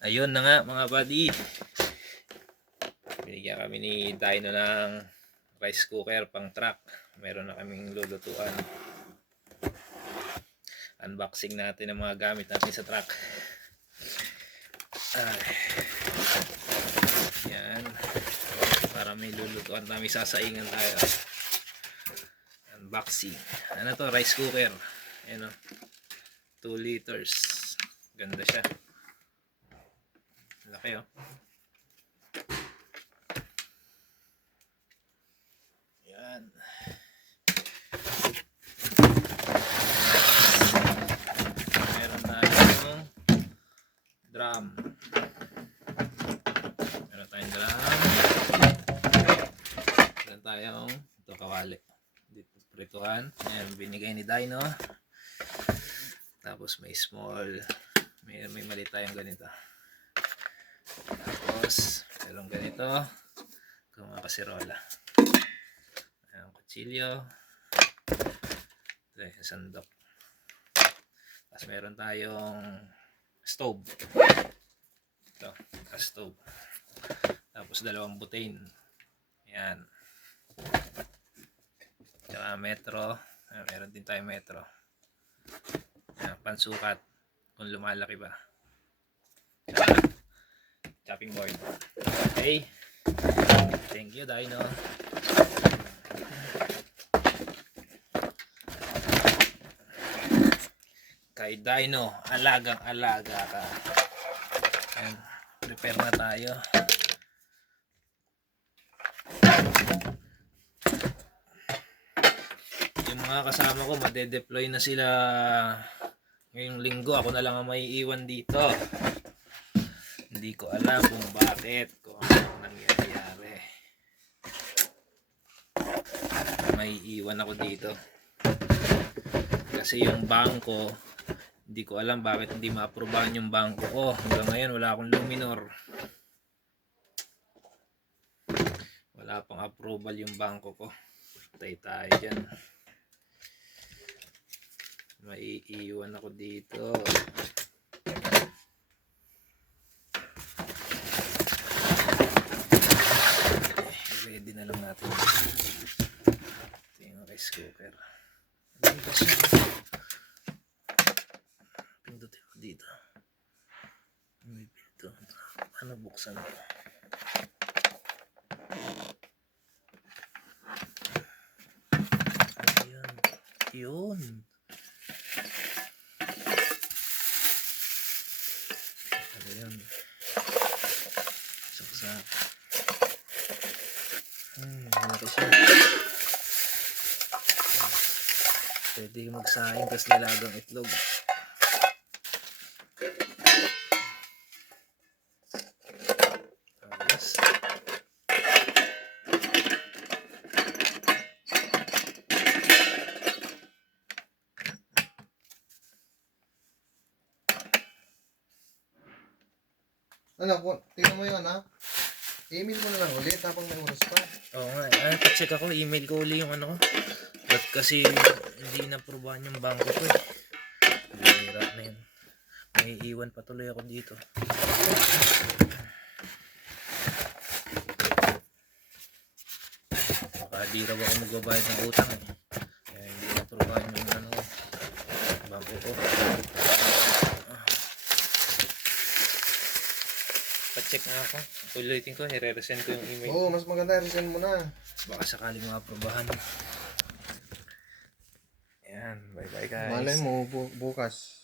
Ayun na nga mga buddy. Binigyan kami ni Dino ng rice cooker pang truck. Meron na kaming lulutuan. Unboxing natin ang mga gamit natin sa truck. Ay. Yan. Para may lulutuan tayo, may sasaingan tayo. Unboxing. Ano to? Rice cooker. Ayan o. 2 liters. Ganda siya. Laki oh. Yan. Meron tayong drum. Meron tayong drum. Meron tayong ito kawali. Dito prituhan. Ayan, binigay ni Dino. Tapos may small. May, may mali tayong ganito. Tapos, meron ganito. Kung mga kasirola. Ayan, kutsilyo. Ito yung sandok. Tapos meron tayong stove. Ito, stove. Tapos dalawang butane. Ayan. Tsaka metro. Ayan, meron din tayong metro. Ayan, pansukat. Kung lumalaki ba. Tsaka chopping board. Okay. Thank you, Dino. Kay Dino, alagang alaga ka. Ayan, prepare na tayo. Yung mga kasama ko, madedeploy na sila ngayong linggo. Ako na lang ang may iwan dito. Hindi ko alam kung bakit, kung ano nangyayari. May iwan ako dito. Kasi yung bangko, hindi ko alam bakit hindi ma-aprobahan yung bangko ko. Hanggang ngayon, wala akong luminor. Wala pang approval yung bangko ko. Tay tayo dyan. Maiiwan ako dito. ready na lang natin. Ito yung rice cooker. Ano ba siya? Pindutin ko dito. May pinto. Paano buksan ito? Ayan. Yun. Yun? Saksak. Hmm, malaki siya. Pwede magsahin tapos nilagang itlog. Ano, kung- tingnan mo yun ha. Email mo na lang ulit habang may oras pa. Oo nga, ay, check ako, email ko uli yung ano. Ba't kasi hindi na-aprobahan yung bangko ko eh. Bira na yun. May iwan pa tuloy ako dito. Baka di raw ako magbabayad ng utang eh. Kaya hindi na-aprobahan yung ano ko. Bangko ko. Ah. Pa-check nga ako. Ulitin ko, i-resend ko yung email. Oo, mas maganda resend mo na. Baka sakaling maaprobahan. Ayan, bye-bye guys. Malay mo, bu- bukas.